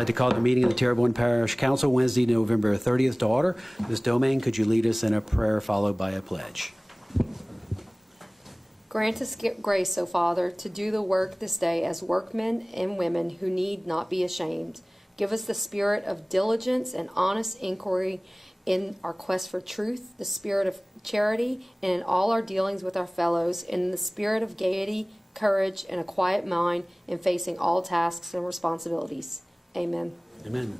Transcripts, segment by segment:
I'd like to call the meeting of the Terrebonne Parish Council Wednesday, November 30th to order. Ms. Domingue, could you lead us in a prayer followed by a pledge? Grant us grace, O Father, to do the work this day as workmen and women who need not be ashamed. Give us the spirit of diligence and honest inquiry in our quest for truth, the spirit of charity, and in all our dealings with our fellows, and in the spirit of gaiety, courage, and a quiet mind in facing all tasks and responsibilities. Amen. Amen.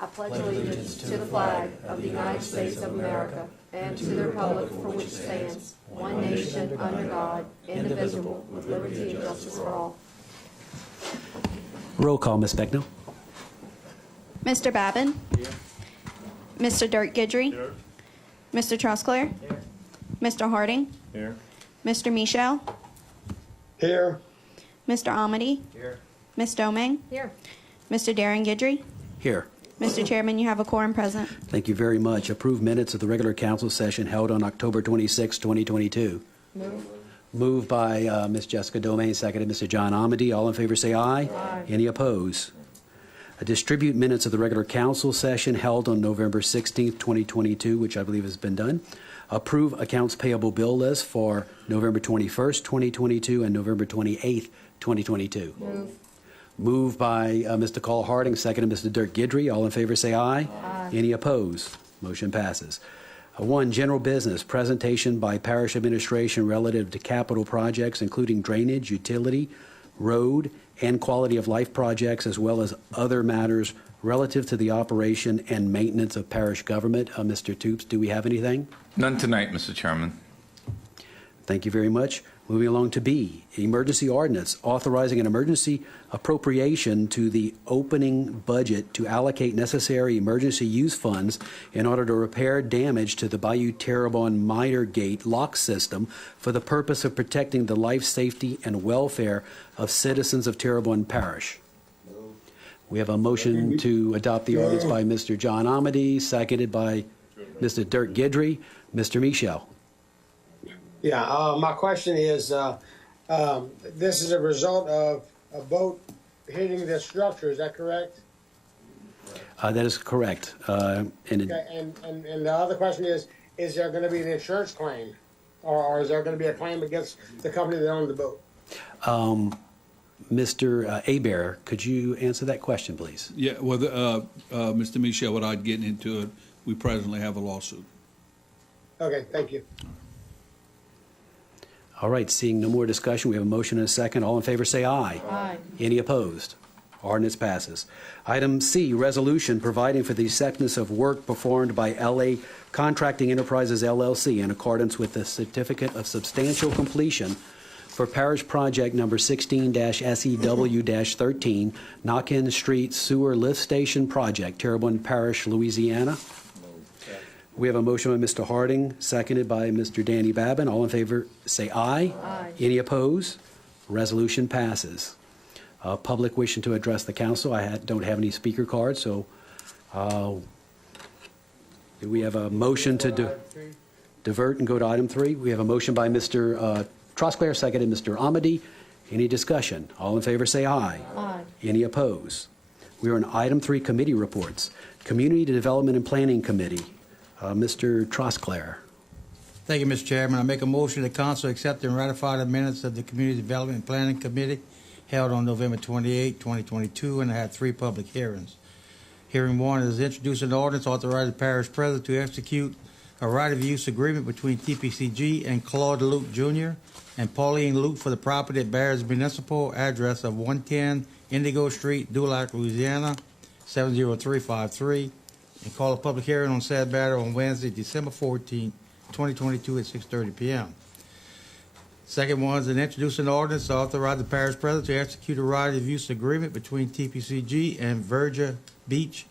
I pledge allegiance to the flag of the United States of America and to the republic for which it stands, one nation under God, indivisible, with liberty and justice for all. Roll call, Ms. Becknell. Mr. Babin? Here. Mr. Dirk Guidry? Here. Mr. Trosclair? Here. Mr. Harding? Here. Mr. Michel? Here. Mr. Amity? Here. Ms. Domingue? Here. Mr. Darren Guidry? Here. Mr. Chairman, you have a quorum present. Thank you very much. Approved minutes of the regular council session held on October 26, 2022. Move. Moved by Ms. Jessica Domingue, seconded Mr. John Amity. All in favor say aye. Aye. Any opposed? Distribute minutes of the regular council session held on November 16th, 2022, which I believe has been done. Approve accounts payable bill list for November 21st, 2022 and November 28th, 2022. Move. Moved by Mr. Cole Harding, seconded Mr. Dirk Guidry. All in favor say aye. Aye. Any opposed? Motion passes. 1, general business, presentation by parish administration relative to capital projects, including drainage, utility, road, and quality of life projects, as well as other matters relative to the operation and maintenance of parish government. Mr. Toups, do we have anything? None tonight, Mr. Chairman. Thank you very much. Moving along to B, emergency ordinance, authorizing an emergency appropriation to the opening budget to allocate necessary emergency use funds in order to repair damage to the Bayou Terrebonne miter gate lock system for the purpose of protecting the life, safety, and welfare of citizens of Terrebonne Parish. We have a motion to adopt the ordinance by Mr. John Amity, seconded by Mr. Dirk Guidry. Mr. Michel. Yeah, my question is, this is a result of a boat hitting the structure, is that correct? That is correct. And Okay, and the other question is there going to be an insurance claim? Or is there going to be a claim against the company that owned the boat? Mr. Hebert, could you answer that question, please? Yeah, well, Mr. Michel, without getting into it, we presently have a lawsuit. Okay, thank you. All right, seeing no more discussion, we have a motion and a second. All in favor say aye. Aye. Any opposed? Ordinance passes. Item C, resolution providing for the acceptance of work performed by LA Contracting Enterprises, LLC, in accordance with the Certificate of Substantial Completion for Parish Project number 16-SEW-13, Knockin Street Sewer Lift Station Project, Terrebonne Parish, Louisiana. We have a motion by Mr. Harding, seconded by Mr. Danny Babin. All in favor say aye. Aye. Any opposed? Resolution passes. Public wishing to address the council. I don't have any speaker cards, so do we have a motion to divert and go to item 3? We have a motion by Mr. Trosclair, seconded Mr. Amity. Any discussion? All in favor say aye. Aye. Any opposed? We are on item 3, committee reports. Community Development and Planning Committee. Mr. Trosclair. Thank you, Mr. Chairman. I make a motion that council accept and ratify the minutes of the Community Development and Planning Committee held on November 28, 2022, and had 3 public hearings. Hearing 1 is introduce an ordinance authorizing the parish president to execute a right-of-use agreement between TPCG and Claude Luke Jr. and Pauline Luke for the property that bears municipal address of 110 Indigo Street, Dulac, Louisiana, 70353. And call a public hearing on said matter on Wednesday, December 14, 2022 at 6:30 p.m. Second one is an introduce an ordinance to authorize the parish president to execute a right of use agreement between TPCG and Virgia Beach,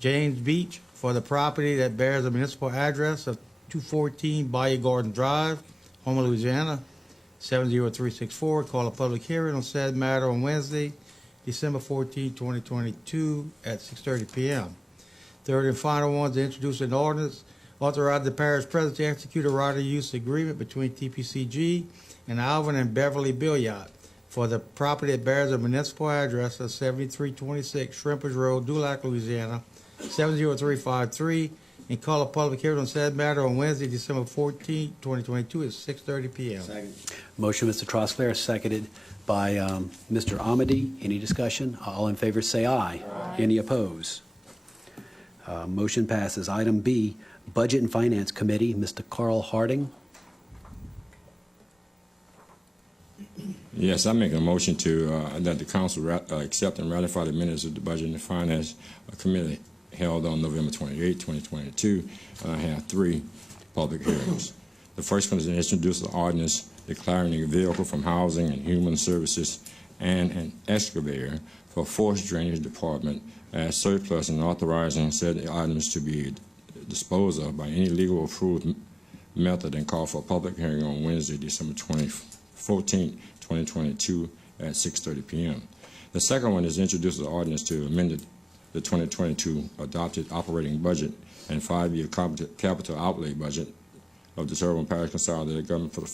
James Beach, for the property that bears a municipal address of 214 Bayou Garden Drive, Houma, Louisiana, 70364. Call a public hearing on said matter on Wednesday, December 14, 2022 at 6:30 p.m. Third and final one is to introduce an ordinance authorize the parish president to execute a right of use agreement between TPCG and Alvin and Beverly Billiard, for the property that bears a municipal address of 7326 Shrimpers Road, Dulac, Louisiana, 70353, and call a public hearing on said matter on Wednesday, December 14, 2022 at 6:30 p.m. Second. Motion, Mr. Trosclair, seconded by Mr. Amity. Any discussion? All in favor say aye. Any opposed? Motion passes. Item B, Budget and Finance Committee, Mr. Carl Harding. Yes, I make a motion to that the council accept and ratify the minutes of the Budget and Finance Committee held on November 28, 2022. And I have 3 public hearings. The first one is to introduce the ordinance declaring a vehicle from Housing and Human Services and an excavator for Forest Drainage Department as surplus and authorizing said items to be disposed of by any legal approved method and call for a public hearing on Wednesday, December 14, 2022 at 6:30 p.m. The second one is introduce the ordinance to amend the 2022 adopted operating budget and 5-year capital outlay budget of the Terrebonne Parish Consolidated Government for the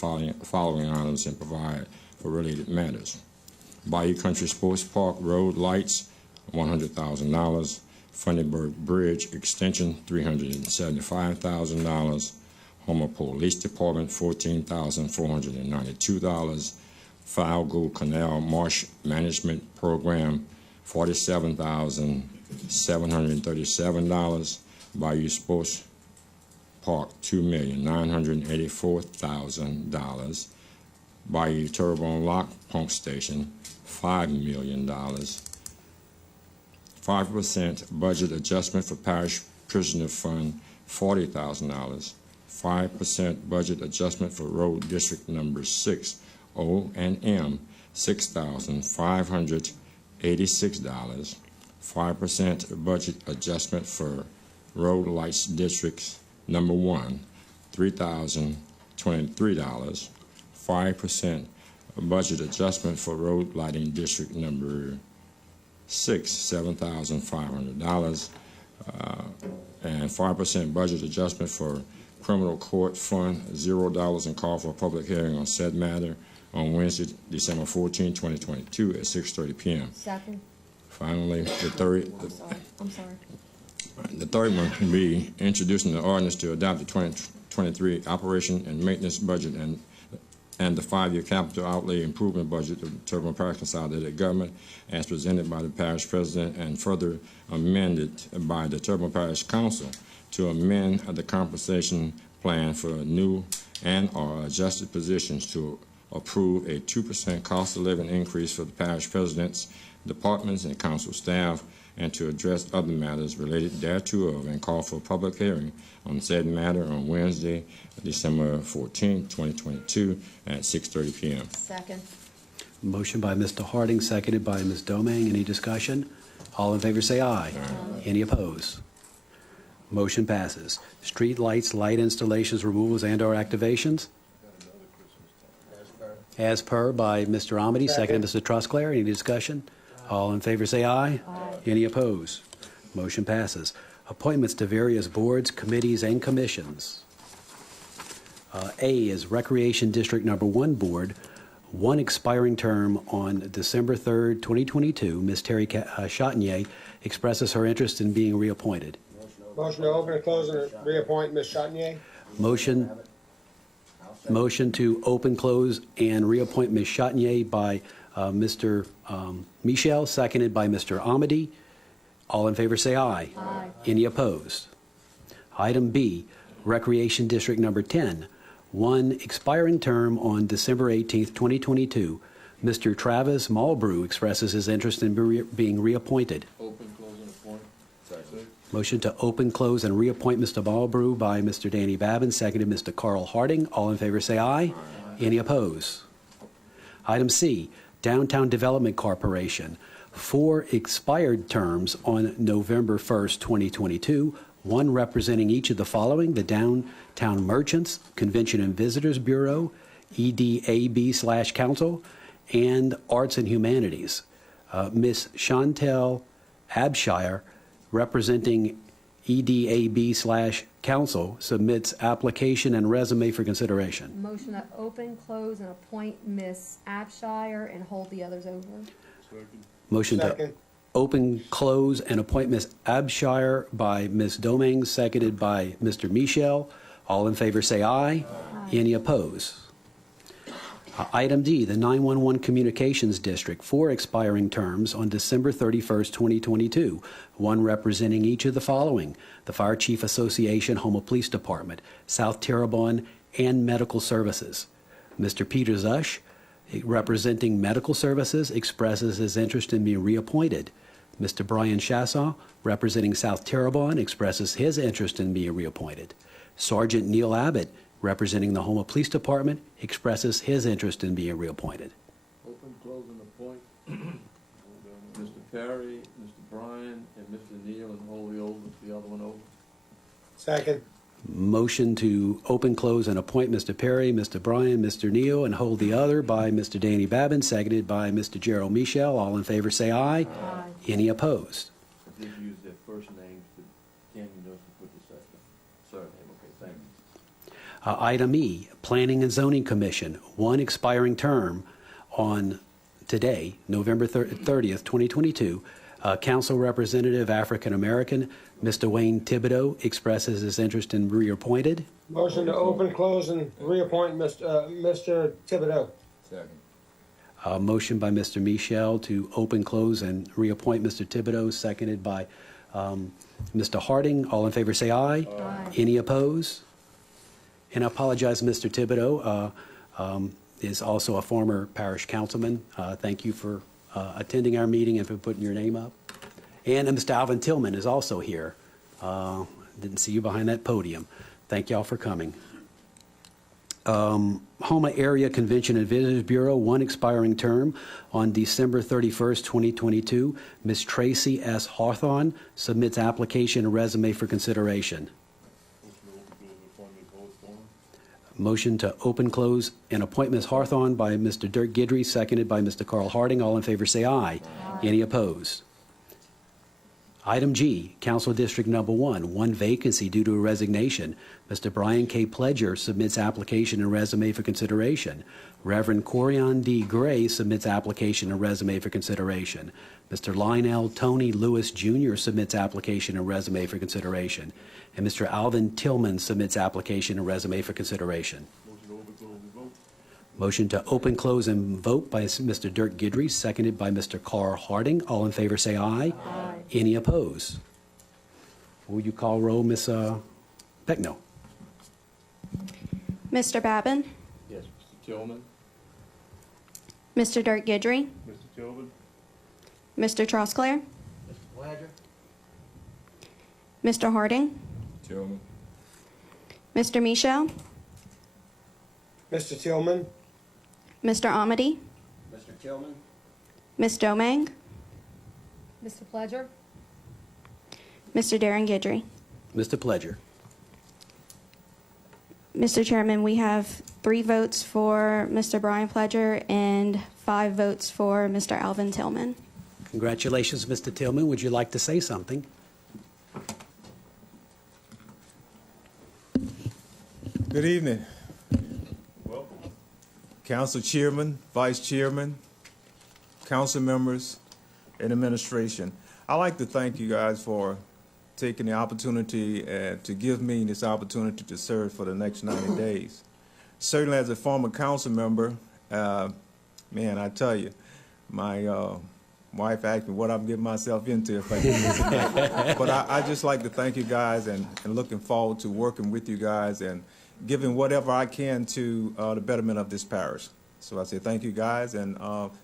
following items and provide for related matters. Bayou Country Sports Park Road Lights, $100,000. Funnyburg Bridge Extension, $375,000. Homer Police Department, $14,492. Falgo Canal Marsh Management Program, $47,737. Bayou Sports Park, $2,984,000. Bayou Terrebonne Lock Pump Station, $5 million. 5% budget adjustment for Parish Prisoner Fund, $40,000. 5% budget adjustment for Road District Number 6, O&M, $6,586. 5% budget adjustment for Road Lights District Number 1, $3,023. 5% budget adjustment for Road Lighting District Number 6, $7,500. And 5% budget adjustment for Criminal Court Fund, $0, and call for a public hearing on said matter on Wednesday, December 14, 2022 at 6:30 p.m. Second. Finally, the third one can be introducing the ordinance to adopt the 2023 operation and maintenance budget and the 5-year capital outlay improvement budget of the Terrebonne Parish Consolidated Government as presented by the parish president and further amended by the Terrebonne Parish Council to amend the compensation plan for new and or adjusted positions to approve a 2% cost of living increase for the parish presidents, departments, and council staff, and to address other matters related thereto and call for a public hearing on said matter on Wednesday, December 14, 2022 at 6:30 p.m. Second. Motion by Mr. Harding, seconded by Ms. Domang. Any discussion? All in favor say aye. Any opposed? Motion passes. Street lights, light installations, removals, and/or activations? As per by Mr. Amity, seconded by Mr. Trosclair. Any discussion? All in favor say aye. Any opposed? Motion passes. Appointments to various boards, committees, and commissions. A is Recreation District Number 1 Board, 1 expiring term on December 3rd, 2022. Ms. Terry Chatinier expresses her interest in being reappointed. Motion to open and close and reappoint Ms. Chatinier. Motion to open, close, and reappoint Ms. Chatinier by Mr. Michel, seconded by Mr. Amity. All in favor say aye. Aye. Any opposed? Item B, Recreation District Number 10, 1 expiring term on December 18th, 2022. Mr. Travis Malbrew expresses his interest in being reappointed. Open, close, and appoint. Second. Motion to open, close, and reappoint Mr. Malbrew by Mr. Danny Babin, seconded Mr. Carl Harding. All in favor say aye. Any opposed? Item C, Downtown Development Corporation, 4 expired terms on November 1st, 2022, 1 representing each of the following: the Downtown Merchants, Convention and Visitors Bureau, EDAB/Council, and Arts and Humanities. Ms. Chantel Abshire, representing EDAB/Council submits application and resume for consideration. Motion to open, close, and appoint Miss Abshire and hold the others over. Motion to Second. open, close, and appoint Ms. Abshire by Ms. Domingue, seconded by Mr. Michel. All in favor say aye. Any opposed? Item D, the 911 Communications District, 4 expiring terms on December 31st, 2022, 1 representing each of the following: the Fire Chief Association, Houma Police Department, South Terrebonne, and Medical Services. Mr. Peter Zush, representing Medical Services, expresses his interest in being reappointed. Mr. Brian Chassaw, representing South Terrebonne, expresses his interest in being reappointed. Sergeant Neil Abbott, representing the Houma Police Department, expresses his interest in being reappointed. Open, close, and appoint Mr. Perry, Mr. Bryan, and Mr. Neal, and hold the other one over. Second. Motion to open, close, and appoint Mr. Perry, Mr. Bryan, Mr. Neal, and hold the other by Mr. Danny Babin, seconded by Mr. Gerald Michel. All in favor say aye. Aye. Any opposed? I did use their first names, but Ken, you know, put the second surname. Okay, thank you. Item E, Planning and Zoning Commission, 1 expiring term on today, November 30th, 2022. Council Representative, African American, Mr. Wayne Thibodeau, expresses his interest in reappointed. Motion to open, close, and reappoint Mr. Thibodeau. Second. Motion by Mr. Michel to open, close, and reappoint Mr. Thibodeau, seconded by Mr. Harding. All in favor say aye. Aye. Any opposed? And I apologize, Mr. Thibodeau is also a former parish councilman. Thank you for attending our meeting and for putting your name up. And Mr. Alvin Tillman is also here. Didn't see you behind that podium. Thank y'all for coming. Houma Area Convention and Visitors Bureau, 1 expiring term on December 31st, 2022. Ms. Tracy S. Hawthorne submits application and resume for consideration. Motion to open, close, and appoint Ms. Hawthorne by Mr. Dirk Guidry, seconded by Mr. Carl Harding. All in favor say aye. Any opposed? Item G, Council District Number 1 vacancy due to a resignation. Mr. Brian K. Pledger submits application and resume for consideration. Reverend Corian D. Gray submits application and resume for consideration. Mr. Lionel Tony Lewis Jr. submits application and resume for consideration. And Mr. Alvin Tillman submits application and resume for consideration. Motion to open, close, and vote by Mr. Dirk Guidry, seconded by Mr. Carl Harding. All in favor say aye. Aye. Any opposed? Will you call roll, Ms. Pecknell? Mr. Babin, Yes, Mr. Tillman. Mr. Dirk Guidry, Mr. Tillman. Mr. Trosclair, Mr. Pledger. Mr. Harding, Tillman. Mr. Michel, Mr. Tillman. Mr. Amity, Mr. Tillman. Ms. Domingue, Mr. Pledger? Mr. Darren Guidry. Mr. Pledger. Mr. Chairman, we have 3 votes for Mr. Brian Pledger and 5 votes for Mr. Alvin Tillman. Congratulations, Mr. Tillman. Would you like to say something? Good evening. Welcome. Council Chairman, Vice Chairman, council members, and administration. I'd like to thank you guys for taking the opportunity to give me this opportunity to serve for the next 90 days. Certainly as a former council member, man, I tell you, my wife asked me what I'm getting myself into if I do this. But I just like to thank you guys and looking forward to working with you guys and giving whatever I can to the betterment of this parish. So I say thank you guys, and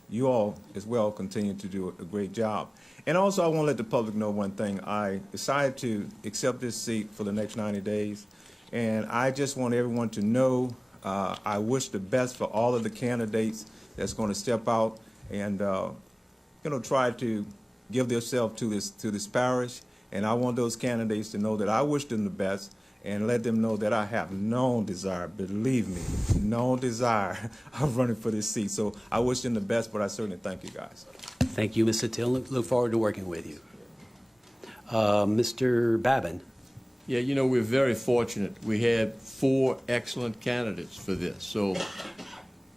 you all as well continue to do a great job. And also I want to let the public know one thing. I decided to accept this seat for the next 90 days, and I just want everyone to know I wish the best for all of the candidates that's going to step out and try to give themselves to this parish. And I want those candidates to know that I wish them the best, and let them know that I have no desire, believe me, no desire of running for this seat. So I wish them the best, but I certainly thank you guys. Thank you, Mr. Tillman. Look forward to working with you. Mr. Babin. Yeah, you know, we're very fortunate. We had 4 excellent candidates for this. So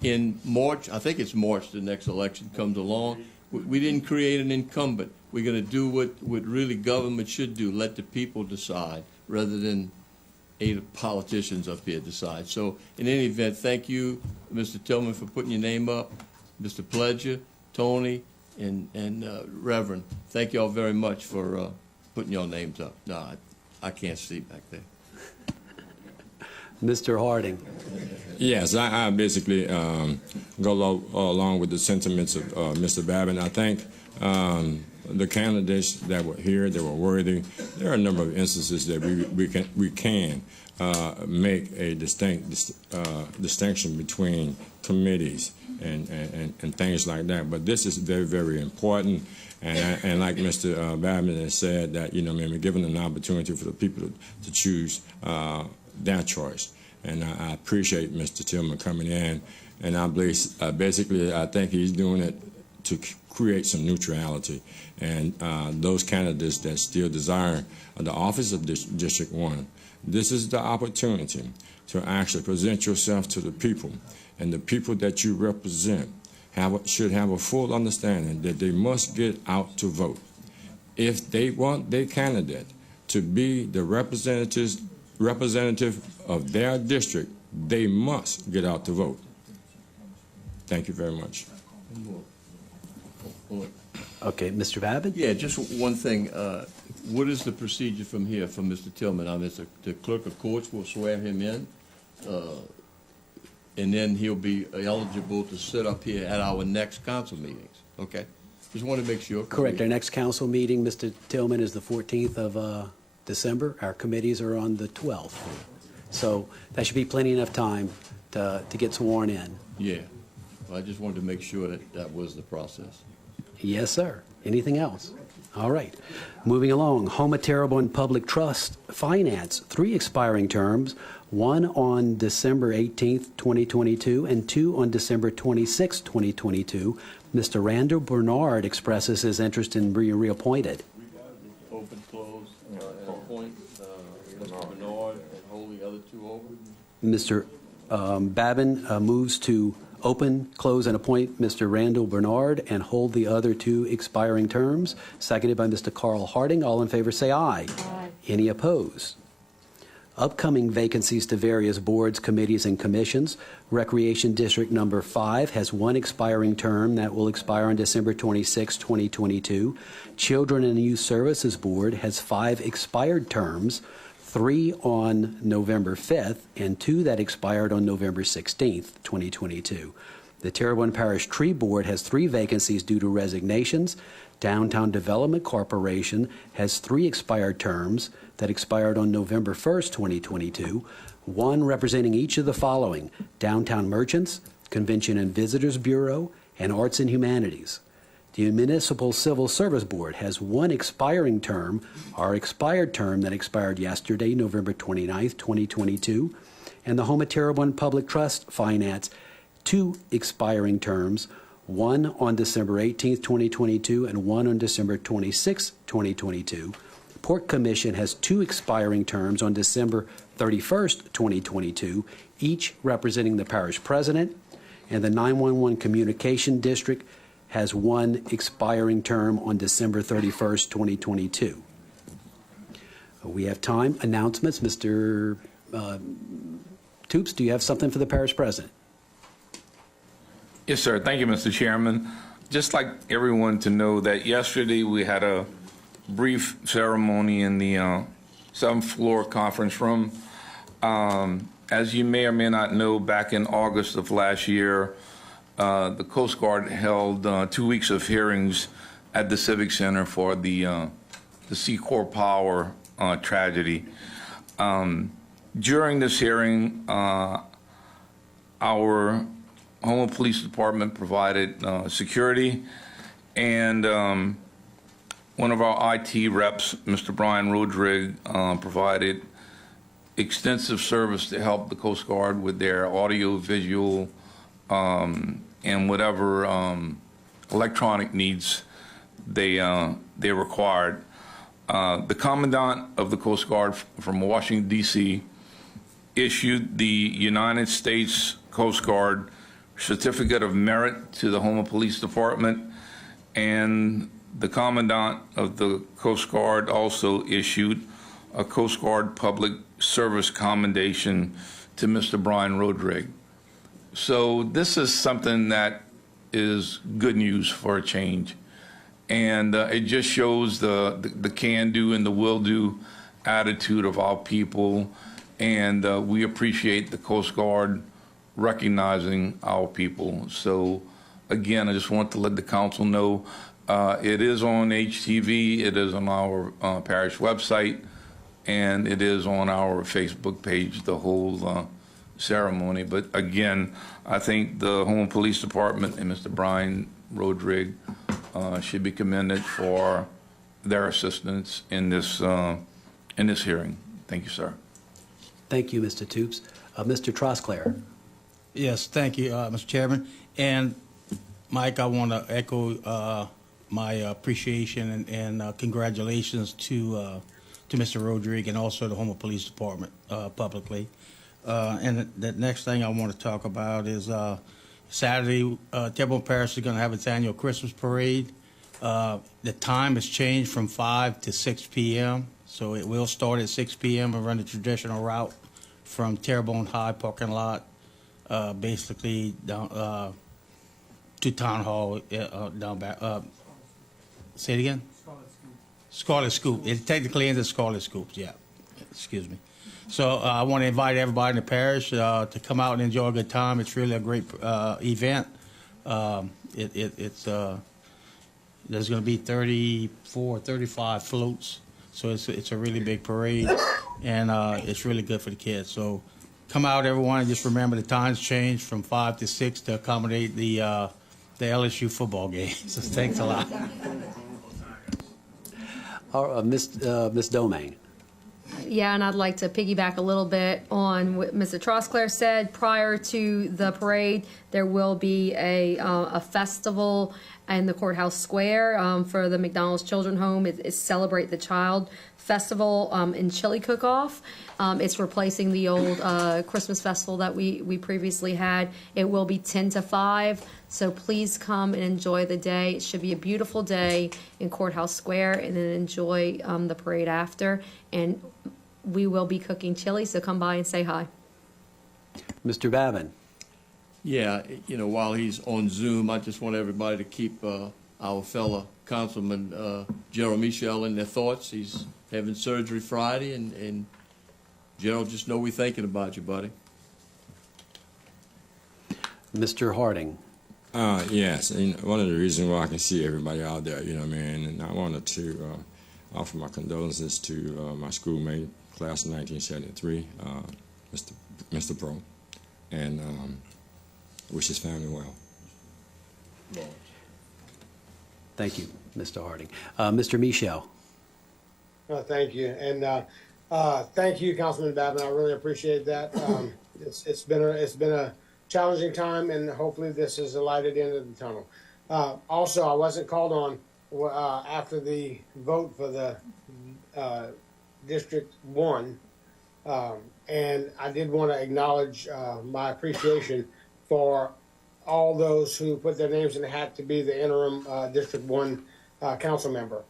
in March, I think it's March, the next election comes along, we didn't create an incumbent. We're going to do what really government should do, let the people decide, rather than 8 politicians up here decide. So in any event, thank you, Mr. Tillman, for putting your name up, Mr. Pledger, Tony, and Reverend. Thank you all very much for putting your names up. No, I can't see back there. Mr. Harding. Yes, I basically go along with the sentiments of Mr. Babin. I think the candidates that were here, they were worthy. There are a number of instances that we can make a distinction between committees and things like that. But this is very, very important. And like Mr. Babin has said, that, you know, we're giving an opportunity for the people to choose their choice. And I appreciate Mr. Tillman coming in. And I believe, basically, I think he's doing it to create some neutrality. And those candidates that still desire the office of District 1, this is the opportunity to actually present yourself to the people. And the people that you represent should have a full understanding that they must get out to vote. If they want their candidate to be the representative of their district, they must get out to vote. Thank you very much. Okay, Mr. Babin? Yeah, just one thing. What is the procedure from here for Mr. Tillman? The clerk of courts will swear him in, and then he'll be eligible to sit up here at our next council meetings. Okay? Just want to make sure. Correct. Our next council meeting, Mr. Tillman, is the 14th of December. Our committees are on the 12th. So that should be plenty enough time to get sworn in. Yeah. Well, I just wanted to make sure that was the process. Yes, sir. Anything else? All right. Moving along, Home of Terrebonne Public Trust Finance, 3 expiring terms, 1 on December 18th, 2022, and 2 on December 26th, 2022. Mr. Randall Bernard expresses his interest in being reappointed. Open, close, and appoint Mr. Bernard and hold the other 2 over. Mr. Babin moves to open, close, and appoint Mr. Randall Bernard and hold the other 2 expiring terms. Seconded by Mr. Carl Harding. All in favor say aye. Aye. Any opposed? Upcoming vacancies to various boards, committees, and commissions. Recreation District Number 5 has 1 expiring term that will expire on December 26, 2022. Children and Youth Services Board has 5 expired terms, 3 on November 5th and 2 that expired on November 16th, 2022. The Terrebonne Parish Tree Board has 3 vacancies due to resignations. Downtown Development Corporation has 3 expired terms that expired on November 1st, 2022, 1 representing each of the following: Downtown Merchants, Convention and Visitors Bureau, and Arts and Humanities. The Municipal Civil Service Board has 1 expiring term, our expired term that expired yesterday, November 29th, 2022, and the Home of Terrebonne Public Trust Finance, 2 expiring terms, 1 on December 18th, 2022, and 1 on December 26th, 2022. Port Commission has 2 expiring terms on December 31st, 2022, each representing the parish president, and the 911 Communication District has 1 expiring term on December 31st, 2022. We have time. Announcements. Mr. Toups, do you have something for the parish president? Yes, sir. Thank you, Mr. Chairman. Just like everyone to know that yesterday we had a brief ceremony in the 7th floor conference room. As you may or may not know, back in August of last year, the Coast Guard held 2 weeks of hearings at the Civic Center for the Seacor Power tragedy. During this hearing, our Homeland Police Department provided security, and one of our IT reps, Mr. Brian Rodrigue, provided extensive service to help the Coast Guard with their audio, visual, and whatever electronic needs they required. The Commandant of the Coast Guard from Washington, D.C., issued the United States Coast Guard Certificate of Merit to the Houma Police Department, and the Commandant of the Coast Guard also issued a Coast Guard Public Service Commendation to Mr. Brian Rodrigue. So this is something that is good news for a change. And it just shows the can-do and the will-do attitude of our people. And we appreciate the Coast Guard recognizing our people. So, again, I just want to let the council know it is on HTV, it is on our parish website, and it is on our Facebook page, the whole ceremony. But again, I think the Houma Police Department and Mr. Brian Rodrigue should be commended for their assistance in this hearing. Thank you, sir. Thank you, Mr. Toups. Mr. Trosclair. Yes, thank you, Mr. Chairman. And Mike, I want to echo my appreciation and congratulations to Mr. Rodrigue and also the Houma Police Department publicly. And the next thing I want to talk about is Saturday, Terrebonne Parish is going to have its annual Christmas parade. The time has changed from 5 to 6 p.m., so it will start at 6 p.m. and run the traditional route from Terrebonne High parking lot, basically down to Town Hall, down back. Say it again? Scarlet Scoop. It technically ends at Scarlet Scoops, yeah. Excuse me. So I want to invite everybody in the parish to come out and enjoy a good time. It's really a great event. There's going to be 34, 35 floats. So it's a really big parade, and it's really good for the kids. So come out, everyone, and just remember the times changed from 5 to 6 to accommodate the LSU football game. So thanks a lot. Ms. Domain. Yeah, and I'd like to piggyback a little bit on what Mr. Trosclair said. Prior to the parade, there will be a festival in the courthouse square for the McDonald's Children's Home. It's Celebrate the Child Festival and Chili Cook-Off. It's replacing the old Christmas festival that we previously had. It will be 10 to 5, so please come and enjoy the day. It should be a beautiful day in Courthouse Square, and then enjoy the parade after. And we will be cooking chili, so come by and say hi. Mr. Babin. Yeah, while he's on Zoom, I just want everybody to keep our fellow Councilman Gerald Michel in their thoughts. He's having surgery Friday, and Gerald, just know we're thinking about you, buddy. Mr. Harding. Yes, and one of the reasons why I can see everybody out there, and I wanted to offer my condolences to my schoolmate, class of 1973, Mr. Bro, and wish his family well. Thank you, Mr. Harding. Mr. Michel. Thank you, and thank you, Councilman Babin. I really appreciate that. It's been a challenging time, and hopefully this is a light at the end of the tunnel. Also, I wasn't called on after the vote for the District 1, and I did want to acknowledge my appreciation for all those who put their names in the hat to be the interim District 1 council member,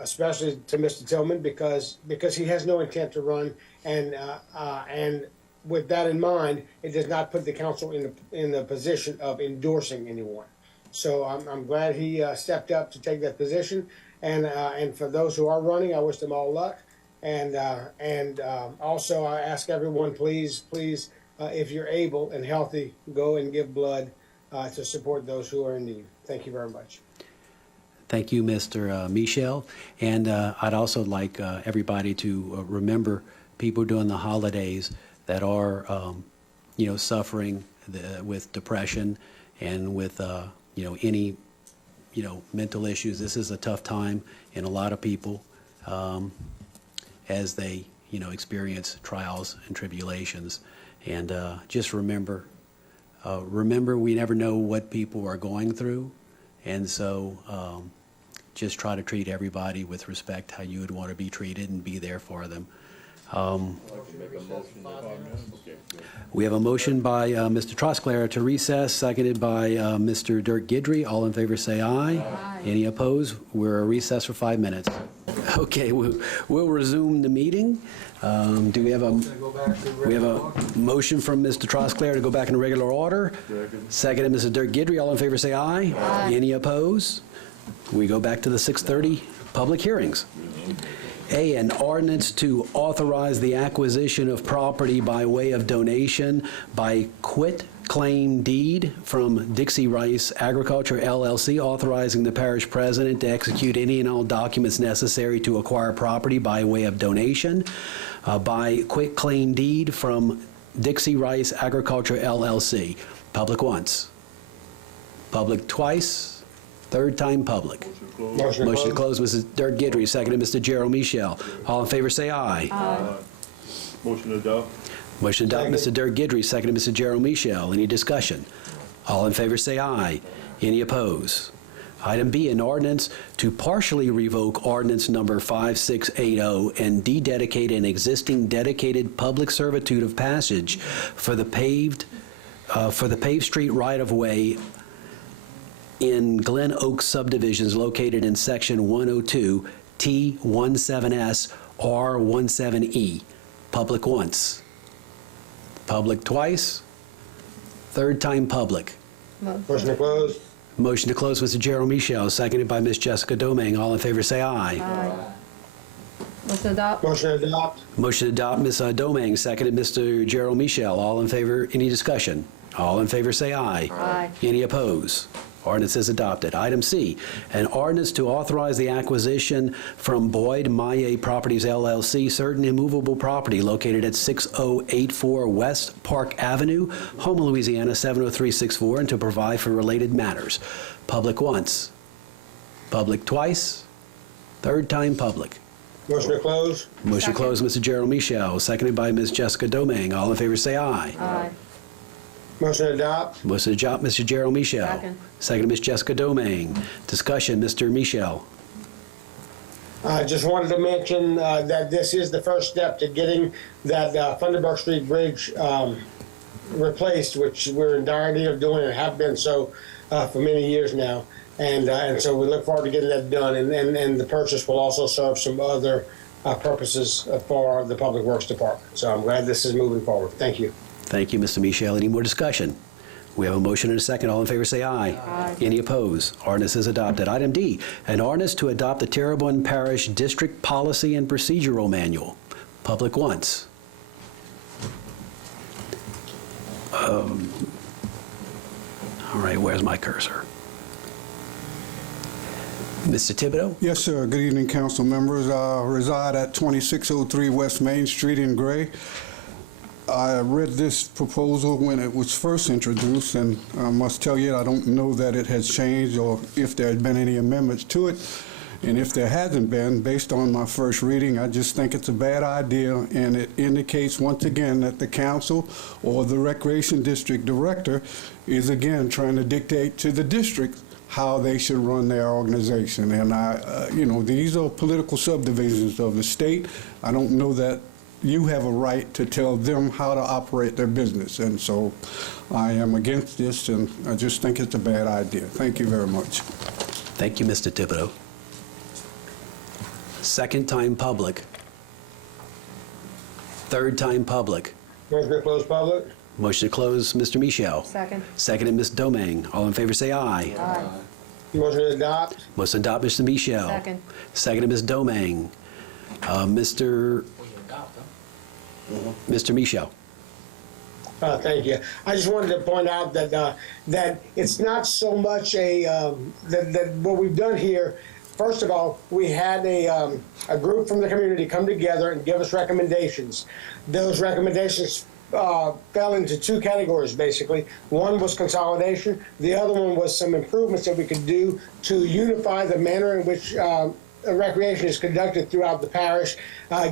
especially to Mr. Tillman, because he has no intent to run, and with that in mind, it does not put the council in the position of endorsing anyone. So I'm glad he stepped up to take that position, and for those who are running, I wish them all luck, and also I ask everyone, please, if you're able and healthy, go and give blood to support those who are in need. Thank you very much. Thank you, Mr. Michel. And I'd also like everybody to remember people during the holidays that are, suffering with depression and with, any, mental issues. This is a tough time in a lot of people as they, experience trials and tribulations. And just remember we never know what people are going through. And so just try to treat everybody with respect, how you would want to be treated, and be there for them. We have a motion by Mr. Trosclair to recess, seconded by Mr. Dirk Guidry. All in favor say aye. Aye. Any opposed? We're recessed for 5 minutes. Okay, we'll resume the meeting. Do we have a motion from Mr. Trosclair to go back into regular order? Seconded, Mrs. Dirk Guidry. All in favor say aye. Aye. Any opposed? We go back to the 6:30 public hearings. A, an ordinance to authorize the acquisition of property by way of donation by quit claim deed from Dixie Rice Agriculture LLC, authorizing the parish president to execute any and all documents necessary to acquire property by way of donation by quit claim deed from Dixie Rice Agriculture LLC. Public once. Public twice. Third time public. Motion to close, Mrs. Dirk Guidry, seconded Mr. Gerald Michel. All in favor say aye. Aye. Motion to adopt. Motion to adopt, Mr. Dirk Guidry, seconded Mr. Gerald Michel. Any discussion? All in favor say aye. Any opposed? Item B, an ordinance to partially revoke ordinance number 5680 and dededicate an existing dedicated public servitude of passage for the paved street right-of-way in Glen Oaks subdivisions located in Section 102, T17S, R17E. Public once. Public twice. Third time public. Motion to close. Motion to close, Mr. Gerald Michel, seconded by Ms. Jessica Domingue. All in favor say aye. Aye. Motion to adopt. Motion to adopt. Motion to adopt, Ms. Domingue, seconded Mr. Gerald Michel. All in favor, any discussion? All in favor say aye. Aye. Any opposed? Ordinance is adopted. Item C, an ordinance to authorize the acquisition from Boyd Maillet Properties LLC certain immovable property located at 6084 West Park Avenue, Houma, Louisiana 70364, and to provide for related matters. Public once. Public twice. Third time public. Motion to close. Motion to close, Mr. Gerald Michel, seconded by Ms. Jessica Domingue. All in favor say aye. Aye. Motion to adopt. Motion to adopt, Mr. Gerald Michel. Second. Seconded, Ms. Jessica Domingue. Discussion, Mr. Michel. I just wanted to mention that this is the first step to getting that Funderburg Street Bridge replaced, which we're in dire need of doing and have been so for many years now. And so we look forward to getting that done. And the purchase will also serve some other purposes for the Public Works Department. So I'm glad this is moving forward. Thank you. Thank you, Mr. Michel. Any more discussion? We have a motion and a second. All in favor say aye. Aye. Any opposed? Ordinance is adopted. Item D, an ordinance to adopt the Terrebonne Parish District Policy and Procedural Manual. Public once. All right, where's my cursor? Mr. Thibodeau? Yes, sir. Good evening, council members. I reside at 2603 West Main Street in Gray. I read this proposal when it was first introduced, and I must tell you, I don't know that it has changed or if there had been any amendments to it. And if there hasn't been, based on my first reading, I just think it's a bad idea, and it indicates once again that the council or the recreation district director is again trying to dictate to the district how they should run their organization. And these are political subdivisions of the state. I don't know that you have a right to tell them how to operate their business. And so I am against this, and I just think it's a bad idea. Thank you very much. Thank you, Mr. Thibodeau. Second time public. Third time public. Motion to close public. Motion to close, Mr. Michel. Second. Seconded, Ms. Domingue. All in favor say aye. Aye. Motion to adopt. Motion to adopt, Mr. Michel. Second. Seconded, Ms. Domingue. Mr. Michel. Thank you. I just wanted to point out that that it's not so much that what we've done here. First of all, we had a group from the community come together and give us recommendations. Those recommendations fell into two categories, basically. One was consolidation. The other one was some improvements that we could do to unify the manner in which recreation is conducted throughout the parish,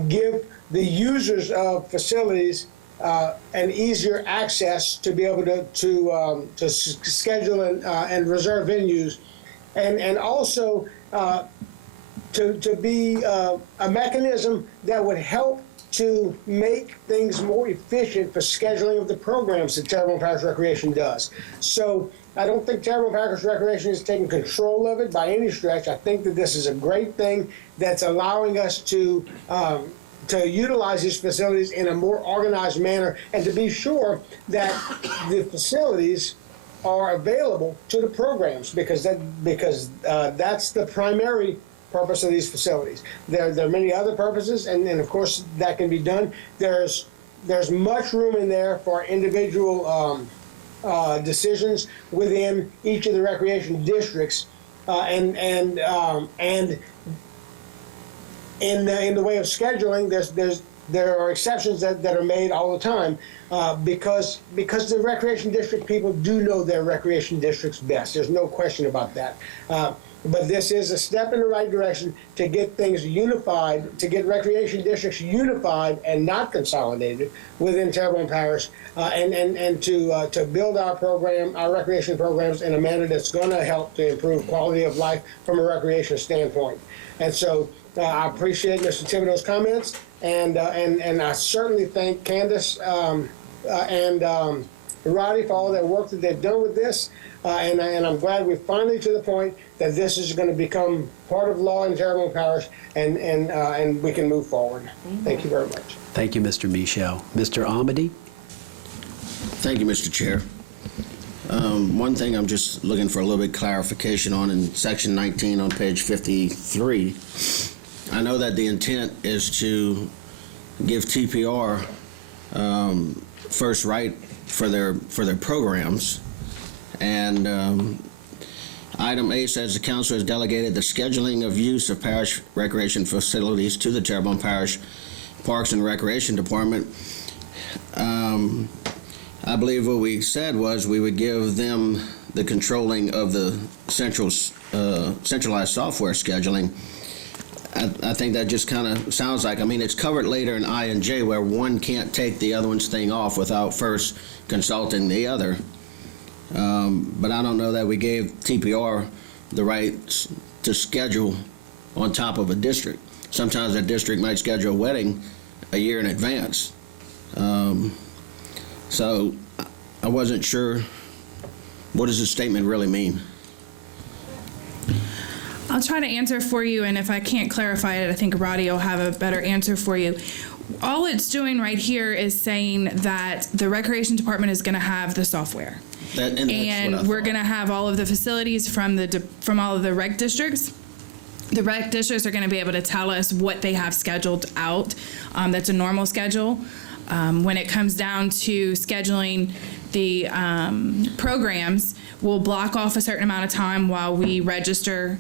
give the users of facilities an easier access to be able to schedule and reserve venues, and also to be a mechanism that would help to make things more efficient for scheduling of the programs that Terrebonne Parish Recreation does. So I don't think Terrebonne Parish Recreation is taking control of it by any stretch. I think that this is a great thing that's allowing us to utilize these facilities in a more organized manner and to be sure that the facilities are available to the programs because that's the primary purpose of these facilities. There are many other purposes, and of course that can be done. There's much room in there for individual decisions within each of the recreation districts, and in the way of scheduling, there are exceptions that are made all the time because the recreation district people do know their recreation districts best. There's no question about that. But this is a step in the right direction to get things unified, to get recreation districts unified and not consolidated within Terrebonne Parish, and to build our recreation programs in a manner that's going to help to improve quality of life from a recreation standpoint. And so I appreciate Mr. Thibodeau's comments, and I certainly thank Candace and Roddy for all their work that they've done with this, and I'm glad we're finally to the point that this is going to become part of law in Terrebonne Parish, and we can move forward. Thank you very much. Thank you, Mr. Michel. Mr. Amady? Thank you, Mr. Chair. One thing I'm just looking for a little bit clarification on in section 19 on page 53. I know that the intent is to give TPR first right for their programs, and item A says the council has delegated the scheduling of use of parish recreation facilities to the Terrebonne Parish Parks and Recreation Department. I believe what we said was we would give them the controlling of the centralized software scheduling. I think that just kind of sounds like, I mean, it's covered later in I and J where one can't take the other one's thing off without first consulting the other. But I don't know that we gave TPR the right to schedule on top of a district. Sometimes a district might schedule a wedding a year in advance. So I wasn't sure, what does the statement really mean? I'll try to answer for you, and if I can't clarify it, I think Roddy will have a better answer for you. All it's doing right here is saying that the Recreation Department is going to have the software. And we're going to have all of the facilities from all of the rec districts. The rec districts are going to be able to tell us what they have scheduled out. That's a normal schedule. When it comes down to scheduling the programs, we'll block off a certain amount of time while we register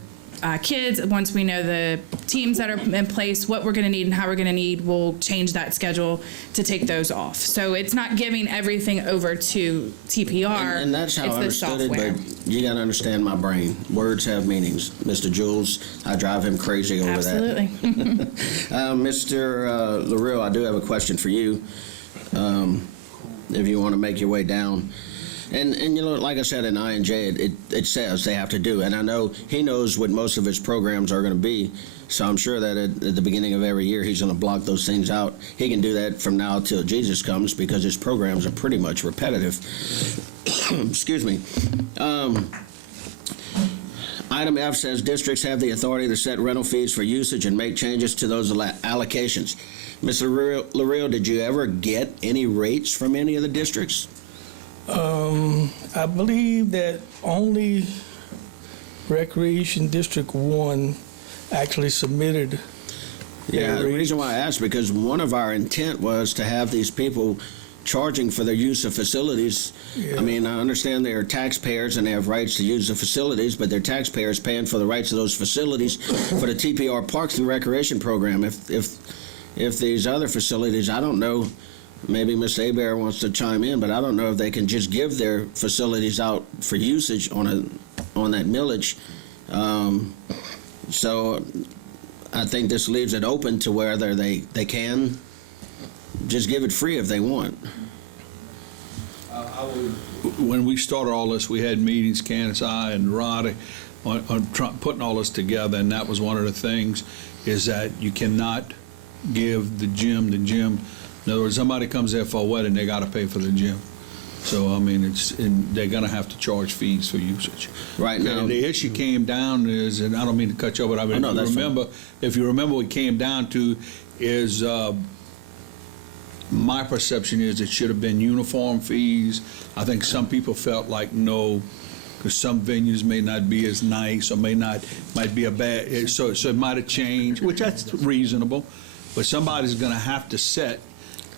kids. Once we know the teams that are in place, what we're going to need and how we're going to need, we'll change that schedule to take those off. So it's not giving everything over to TPR. And that's how I understood it, but you got to understand my brain. Words have meanings. Mr. Jules, I drive him crazy over Absolutely. that. Mr. LaRue, I do have a question for you, if you want to make your way down. And you know, like I said in I and J, it says they have to do. And I know he knows what most of his programs are going to be. So I'm sure that at the beginning of every year, he's going to block those things out. He can do that from now till Jesus comes because his programs are pretty much repetitive. Excuse me. Item F says districts have the authority to set rental fees for usage and make changes to those allocations. Mr. LaRue, did you ever get any rates from any of the districts? I believe that only Recreation District 1 actually submitted. Yeah, the reason why I asked, because one of our intent was to have these people charging for their use of facilities. Yeah. I mean, I understand they're taxpayers and they have rights to use the facilities, but they're taxpayers paying for the rights of those facilities for the TPR Parks and Recreation Program. If these other facilities, I don't know, maybe Ms. Hebert wants to chime in, but I don't know if they can just give their facilities out for usage on that millage. So I think this leaves it open to whether they can just give it free if they want. When we started all this, we had meetings, Candace, I, and Roddy. on putting all this together, and that was one of the things, is that you cannot give the gym. In other words, somebody comes there for a wedding, they got to pay for the gym. So, I mean, they're going to have to charge fees for usage. Right now. And the issue came down is, and I don't mean to cut you off, but I mean, if you remember what it came down to is, my perception is it should have been uniform fees. I think some people felt like no, because some venues may not be as nice or might be a bad, so it might have changed, which that's reasonable. But somebody's going to have to set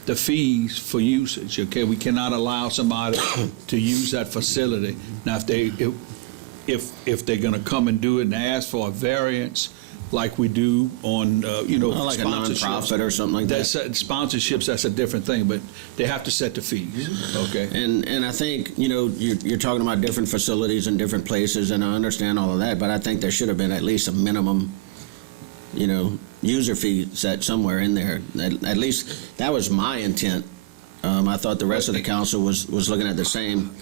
the fees for usage, okay? We cannot allow somebody to use that facility. Now, if they're going to come and do it and ask for a variance, like we do on, like a nonprofit or something like that. Sponsorships, that's a different thing, but they have to set the fees, okay? And I think, you're talking about different facilities in different places, and I understand all of that, but I think there should have been at least a minimum, user fee set somewhere in there. At least that was my intent. I thought the rest of the council was looking at the same.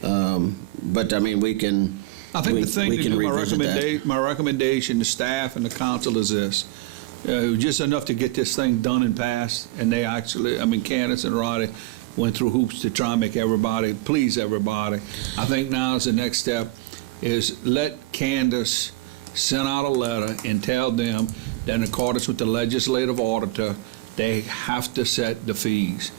But I mean, we can. I think the thing we to can do, my recommendation to staff and the council is this. Just enough to get this thing done and passed, and they actually, Candace and Roddy went through hoops to try and make please everybody. I think now is the next step is let Candace send out a letter and tell them that in accordance with the legislative auditor, they have to set the fees.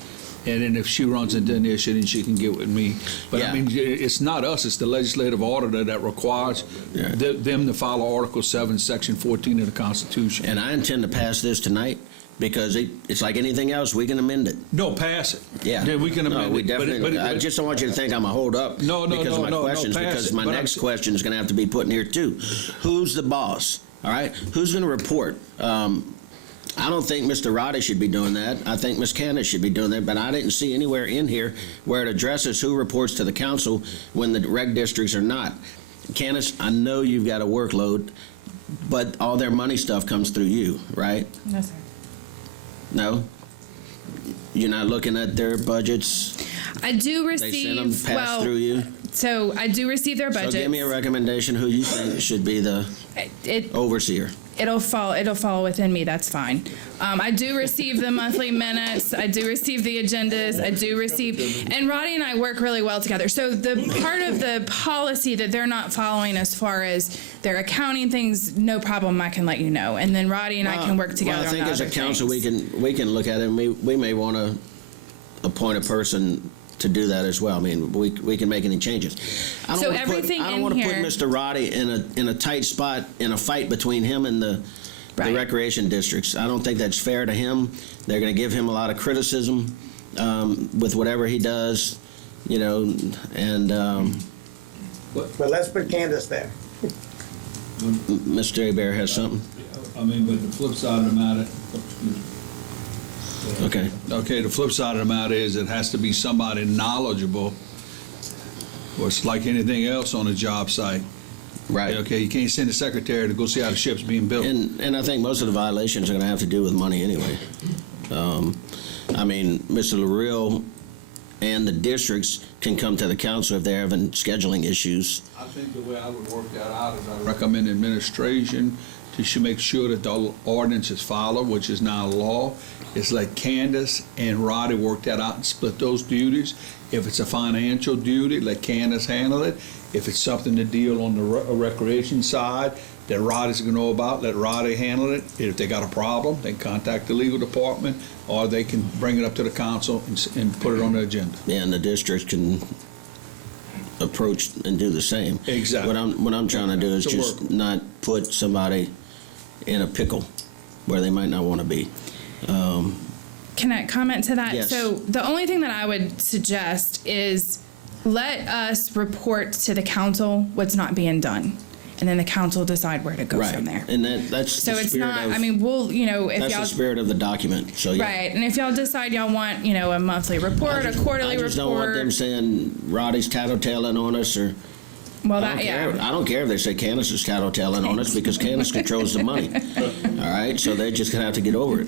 And then if she runs into an issue, then she can get with me. But Yeah. It's not us, it's the legislative auditor that requires them to follow Article 7, Section 14 of the Constitution. And I intend to pass this tonight because it's like anything else, we can amend it. No, pass it. Yeah. Then we can amend No, we it. definitely, I just don't want you to think I'm a hold up No, because of my no, questions, pass because it. my But next question is going to have to be put in here too. Who's the boss? All right? Who's going to report? I don't think Mr. Roddy should be doing that. I think Ms. Candace should be doing that, but I didn't see anywhere in here where it addresses who reports to the council when the reg districts are not. Candace, I know you've got a workload, but all their money stuff comes through you, right? No, sir. No? You're not looking at their budgets? I do They send them receive, passed through you? so I do receive their budget. So give me a recommendation who you think should be the overseer. It'll fall within me, that's fine. I do receive the monthly minutes, I do receive the agendas, and Roddy and I work really well together. So the part of the policy that they're not following as far as their accounting things, no problem, I can let you know. And then Roddy and I can work together on the other I think as a council, we can look at it, and we may want to appoint a person to do that as well. I mean, we can make any changes. I don't want to put Mr. Roddy in a tight spot in a fight between him and the recreation districts. I don't think that's fair to him. They're going to give him a lot of criticism with whatever he does, and. But let's put Candace there. Mr. Bear has something. But the flip side of the matter. Okay. Okay, the flip side of the matter is it has to be somebody knowledgeable. Well, it's like anything else on a job site. Right. Okay, you can't send a secretary to go see how the ship's being built. And I think most of the violations are going to have to do with money anyway. Mr. LaReal and the districts can come to the council if they're having scheduling issues. I think the way I would work that out is I recommend administration to make sure that the ordinance is followed, which is now law. It's like Candace and Roddy work that out and split those duties. If it's a financial duty, let Candace handle it. If it's something to deal on the recreation side that Roddy's going to know about, let Roddy handle it. If they got a problem, they can contact the legal department, or they can bring it up to the council and put it on the agenda. Yeah, and the districts can approach and do the same. Exactly. What I'm trying to do is just not put somebody in a pickle where they might not want to be. Can I comment to that? Yes. So the only thing that I would suggest is let us report to the council what's not being done, and then the council decide where to go from there. And that's So the it's spirit not. of, I mean, we'll if that's y'all the spirit of the document. So yeah. right, and if y'all decide y'all want a monthly report, a quarterly I just report. don't want them saying Roddy's tattletaling on us or Well, I don't care if they say Candace is tattletaling on us because Candace controls the money. All right, so they're just gonna have to get over it.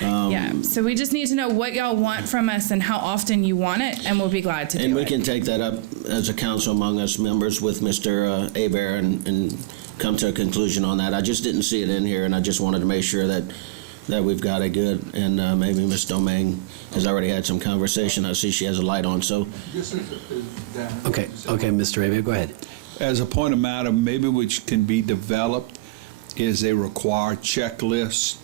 Yeah, so we just need to know what y'all want from us and how often you want it, and we'll be glad to do it. And we can take that up as a council among us members with Mr. Hebert and come to a conclusion on that. I just didn't see it in here, and I just wanted to make sure that we've got it good, and maybe Ms. Domingue has already had some conversation. I see she has a light on, so. Okay, Mr. Hebert, go ahead. As a point of matter, maybe which can be developed is a required checklist.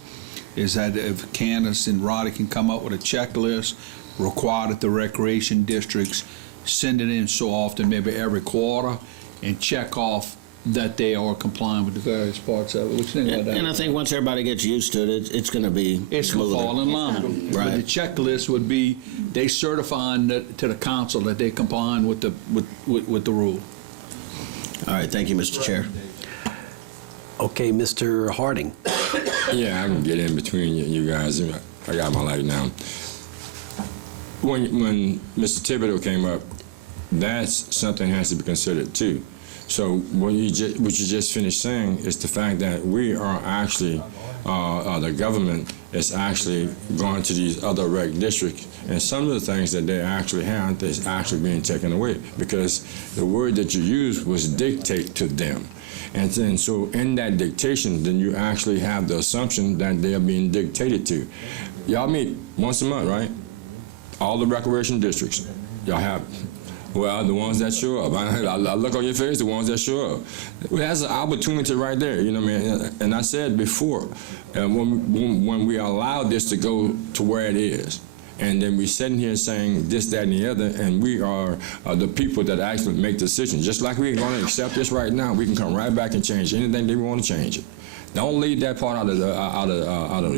Is that if Candace and Roddy can come up with a checklist required at the recreation districts, send it in so often, maybe every quarter, and check off that they are complying with the various parts of it. What you think about that? And I think once everybody gets used to it, it's going to be It's going to smoother. fall in line. Right. But the checklist would be they certifying to the council that they're complying with the rule. All right, thank you, Mr. Chair. Okay, Mr. Harding. Yeah, I can get in between you guys. I got my light now. When Mr. Thibodeau came up, that's something that has to be considered too. So what you just finished saying is the fact that we are actually, the government is actually going to these other rec districts, and some of the things that they actually have is actually being taken away because the word that you used was dictate to them. And then, so in that dictation, then you actually have the assumption that they are being dictated to. Y'all meet once a month, right? All the recreation districts. Y'all have, well, the ones that show up. I look on your face, the ones that show up. That's an opportunity right there, you know what I mean? And I said before, when we allow this to go to where it is, and then we sitting here saying this, that, and the other, and we are the people that actually make decisions. Just like we're going to accept this right now, we can come right back and change anything they want to change it. Don't leave that part out of the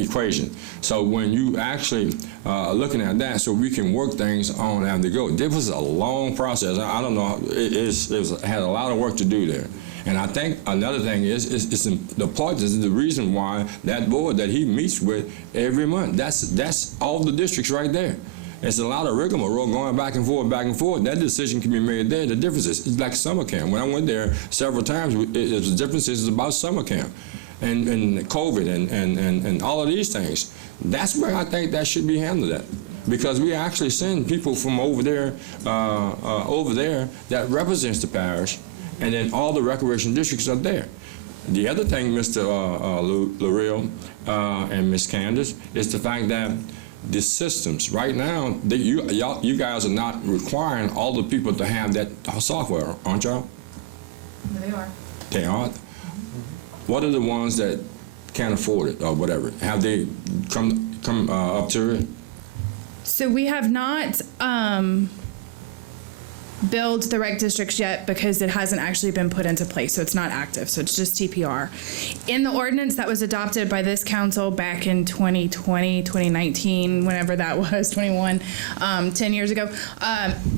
equation. So when you actually looking at that, so we can work things on as they go. This was a long process. I don't know. It had a lot of work to do there. And I think another thing is the part is the reason why that board that he meets with every month. That's all the districts right there. It's a lot of rigmarole going back and forth, back and forth. That decision can be made there. The difference is it's like summer camp. When I went there several times, the difference is about summer camp and COVID and all of these things. That's where I think that should be handled at. Because we actually send people from over there that represents the parish, and then all the recreation districts are there. The other thing, Mr. Lareal and Ms. Candace, is the fact that the systems, right now, you guys are not requiring all the people to have that software, aren't y'all? They are. They are? What are the ones that can't afford it or whatever? Have they come up to it? So we have not billed the rec districts yet because it hasn't actually been put into place, so it's not active, so it's just TPR. In the ordinance that was adopted by this council back in 2020, 2019, whenever that was, 21, 10 years ago,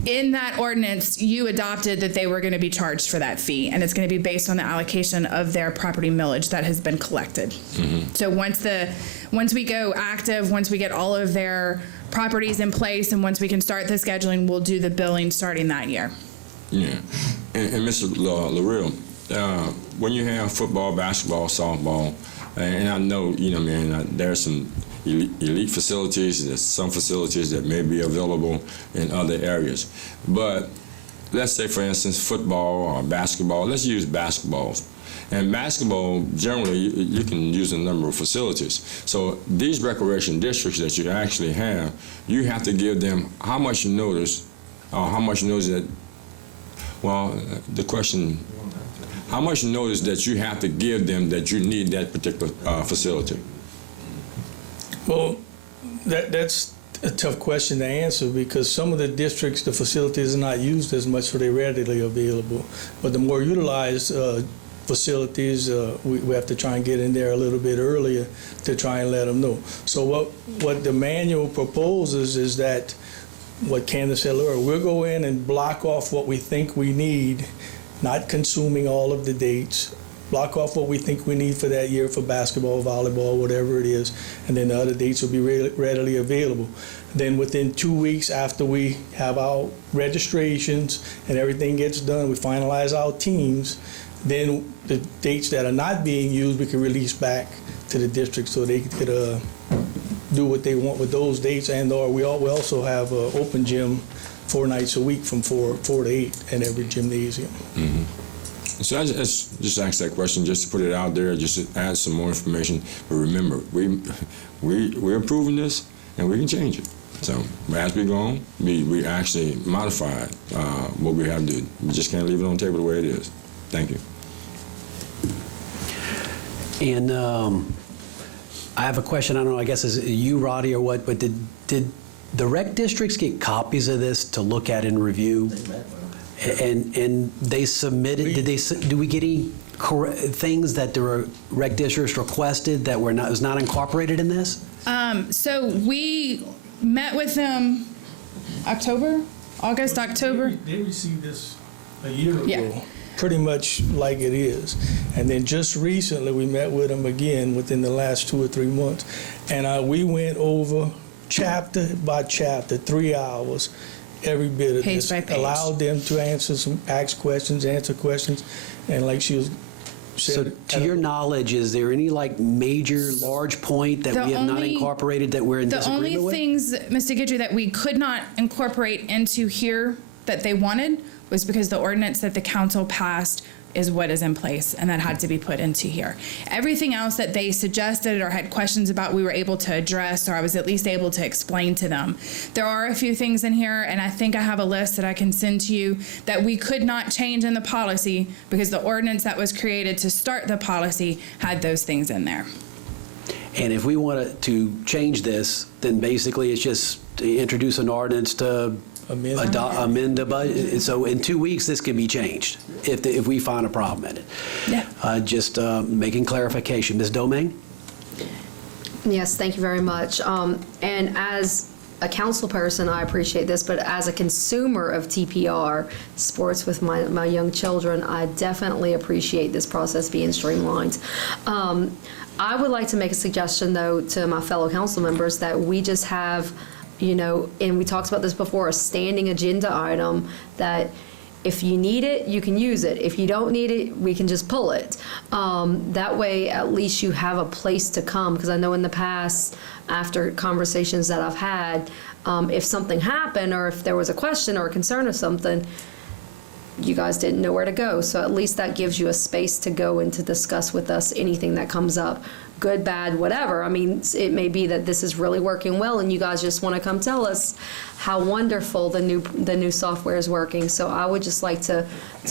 in that ordinance, you adopted that they were going to be charged for that fee, and it's going to be based on the allocation of their property millage that has been collected. Mm-hmm. So once we go active, once we get all of their properties in place, and once we can start the scheduling, we'll do the billing starting that year. Yeah, and Mr. Lareal, when you have football, basketball, softball, and I know, you know, man, there's some elite facilities, there's some facilities that may be available in other areas, but let's say, for instance, football or basketball, let's use basketballs. And basketball, generally, you can use a number of facilities. So these recreation districts that you actually have, you have to give them how much notice, or how much notice that, well, the question, how much notice that you have to give them that you need that particular facility? Well, that's a tough question to answer because some of the districts, the facilities are not used as much, so they're readily available. But the more utilized facilities, we have to try and get in there a little bit earlier to try and let them know. So what the manual proposes is that, what Candace said earlier, we'll go in and block off what we think we need, not consuming all of the dates, block off what we think we need for that year for basketball, volleyball, whatever it is, and then the other dates will be readily available. Then within 2 weeks after we have our registrations and everything gets done, we finalize our teams, then the dates that are not being used, we can release back to the district so they could do what they want with those dates, and or we also have an open gym 4 nights a week from 4 to 8 in every gymnasium. Mm-hmm. So I just asked that question just to put it out there, just to add some more information. But remember, we're improving this, and we can change it. So as we go on, we actually modify what we have to do. We just can't leave it on the table the way it is. Thank you. And I have a question. I don't know. I guess is you, Roddy, or what? But did the rec districts get copies of this to look at and review? And they submitted. Do we get any things that the rec districts requested that was not incorporated in this? So we met with them August, October. They received this a year ago, pretty much like it is. And then just recently we met with them again within the last 2 or 3 months. And we went over chapter by chapter, 3 hours, every bit of page this. by page. Allowed them to answer questions. And like she was So to your knowledge, is there any major large point that we have not incorporated that we're in disagreement with? The only things, Mr. Guidry, that we could not incorporate into here that they wanted was because the ordinance that the council passed is what is in place, and that had to be put into here. Everything else that they suggested or had questions about, we were able to address, or I was at least able to explain to them. There are a few things in here, and I think I have a list that I can send to you that we could not change in the policy because the ordinance that was created to start the policy had those things in there. And if we wanted to change this, then basically it's just to introduce an ordinance to amend the budget. So in 2 weeks, this can be changed if we find a problem in it. Yeah. Just making clarification. Ms. Domingue? Yes, thank you very much. And as a council person, I appreciate this, but as a consumer of TPR, sports with my young children, I definitely appreciate this process being streamlined. I would like to make a suggestion, though, to my fellow council members that we just have, and we talked about this before, a standing agenda item that if you need it, you can use it. If you don't need it, we can just pull it. That way, at least you have a place to come, because I know in the past, after conversations that I've had, if something happened or if there was a question or a concern or something, you guys didn't know where to go. So at least that gives you a space to go and to discuss with us anything that comes up, good, bad, whatever. I mean, it may be that this is really working well and you guys just want to come tell us how wonderful the new software is working. So I would just like to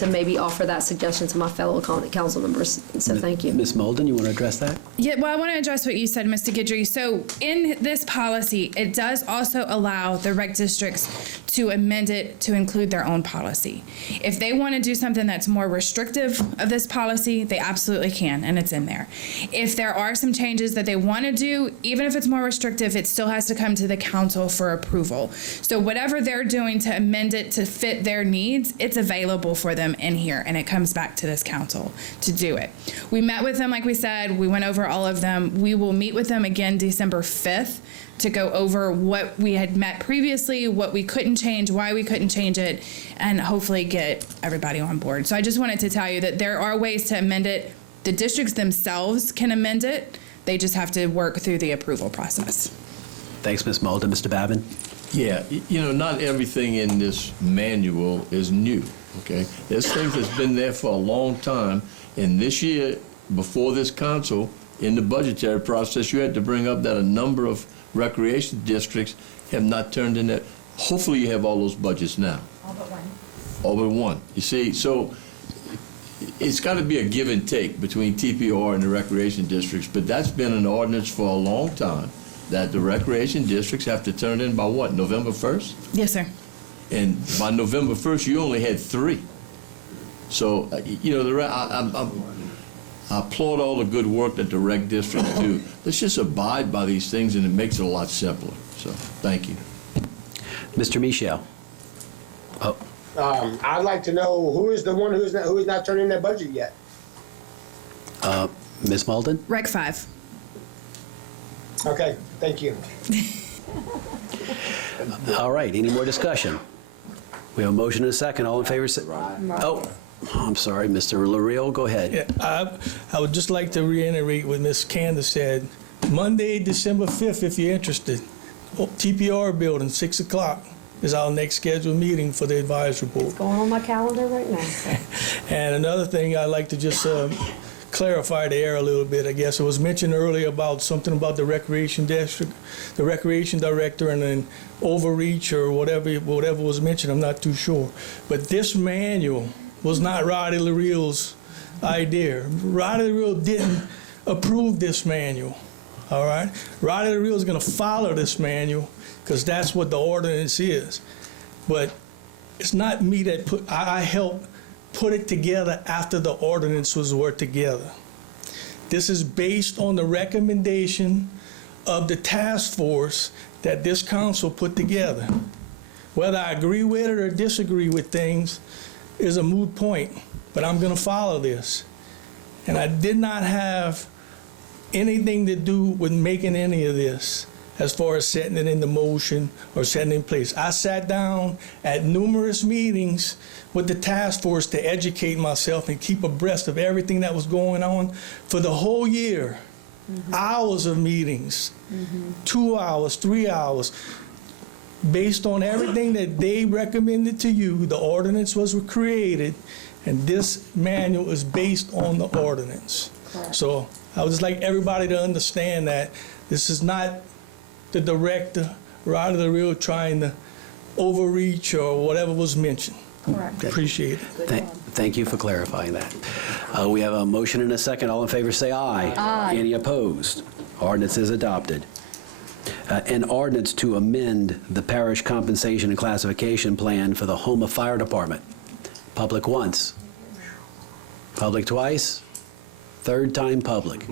maybe offer that suggestion to my fellow council members. So thank you. Ms. Molden, you want to address that? Yeah, well, I want to address what you said, Mr. Guidry. So in this policy, it does also allow the rec districts to amend it to include their own policy. If they want to do something that's more restrictive of this policy, they absolutely can, and it's in there. If there are some changes that they want to do, even if it's more restrictive, it still has to come to the council for approval. So whatever they're doing to amend it to fit their needs, it's available for them in here, and it comes back to this council to do it. We met with them, like we said, we went over all of them. We will meet with them again December 5th to go over what we had met previously, what we couldn't change, why we couldn't change it, and hopefully get everybody on board. So I just wanted to tell you that there are ways to amend it. The districts themselves can amend it. They just have to work through the approval process. Thanks, Ms. Molden. Mr. Babin? Yeah, not everything in this manual is new, okay? There's things that's been there for a long time, and this year, before this council, in the budgetary process, you had to bring up that a number of recreation districts have not turned in that. Hopefully you have all those budgets now. All but one. All but one. You see, so it's got to be a give and take between TPR and the recreation districts, but that's been an ordinance for a long time, that the recreation districts have to turn in by what, November 1st? Yes, sir. And by November 1st, you only had 3. So, I applaud all the good work that the rec districts do. Let's just abide by these things, and it makes it a lot simpler. So, thank you. Mr. Michel? I'd like to know who is the one who's not turning in their budget yet. Ms. Malden? Rec 5. Okay, thank you. All right, any more discussion? We have a motion and a second. All in favor say... Oh, I'm sorry, Mr. Lareal, go ahead. Yeah, I would just like to reiterate what Ms. Candace said. Monday, December 5th, if you're interested, TPR building, 6 o'clock is our next scheduled meeting for the advisory board. It's going on my calendar right now. And another thing I'd like to just clarify the air a little bit. I guess it was mentioned earlier about something about the recreation district, the recreation director, and then overreach or whatever was mentioned. I'm not too sure. But this manual was not Roddy Lareal's idea. Roddy Lareal didn't approve this manual. All right? Roddy Lareal is going to follow this manual because that's what the ordinance is. But it's not me that I helped put it together after the ordinance was worked together. This is based on the recommendation of the task force that this council put together. Whether I agree with it or disagree with things is a moot point, but I'm going to follow this. And I did not have anything to do with making any of this as far as setting it into motion or setting it in place. I sat down at numerous meetings with the task force to educate myself and keep abreast of everything that was going on for the whole year. Hours of meetings, 2 hours, 3 hours. Based on everything that they recommended to you, the ordinance was created, and this manual is based on the ordinance. Correct. So I would just like everybody to understand that this is not the director, Roddy Lareal, trying to overreach or whatever was mentioned. Correct. Appreciate it. Thank you for clarifying that. We have a motion and a second. All in favor say aye. Aye. Any opposed? Ordinance is adopted. An ordinance to amend the parish compensation and classification plan for the Houma Fire Department. Public once. Public twice. Third time public.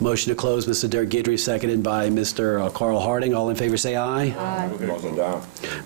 Motion to close, Mr. Dirk Guidry, seconded by Mr. Carl Harding. All in favor say aye. Aye.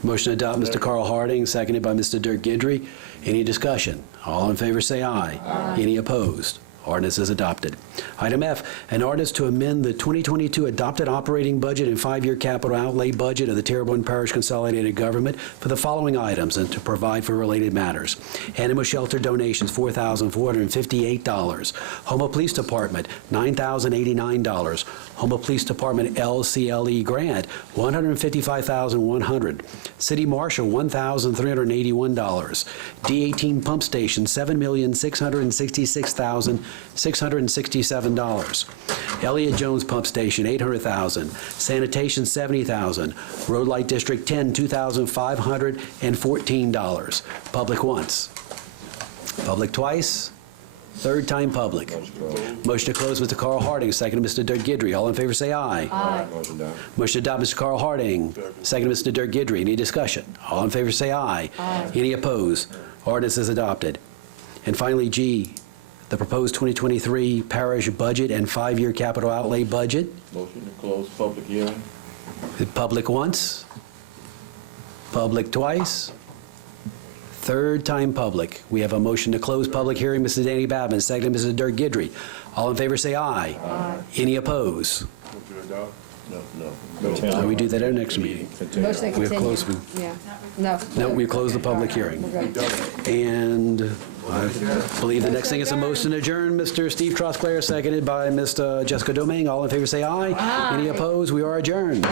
Motion to adopt, Mr. Carl Harding, seconded by Mr. Dirk Guidry. Any discussion? All in favor say aye. Aye. Any opposed? Ordinance is adopted. Item F, an ordinance to amend the 2022 adopted operating budget and 5-year capital outlay budget of the Terrebonne Parish Consolidated Government for the following items and to provide for related matters. Animal shelter donations, $4,458. Houma Police Department, $9,089. Houma Police Department LCLE grant, $155,100. City Marshal, $1,381. D18 pump station, $7,666,667. Elliott Jones Pump Station, $800,000. Sanitation, $70,000. Road Light District 10, $2,514. Public once. Public twice. Third time public. Motion to close, Mr. Carl Harding, second Mr. Dirk Guidry. All in favor say aye. Aye. Motion to adopt, Mr. Carl Harding, second Mr. Dirk Guidry. Any discussion? All in favor say aye. Aye. Any opposed? Ordinance is adopted. And finally, G, the proposed 2023 parish budget and 5-year capital outlay budget. Motion to close public hearing. Public once. Public twice. Third time public. We have a motion to close public hearing. Mrs. Danny Babin, second Mrs. Dirk Guidry. All in favor say aye. Aye. Any opposed? No. We do that at our next meeting. Motion to We have continue. closed. Yeah. No. No, we closed the public hearing. We're good. And I believe the next thing is a motion to adjourn. Mr. Steve Trosclair, seconded by Ms. Jessica Domingue. All in favor say aye. Aye. Any opposed? We are adjourned.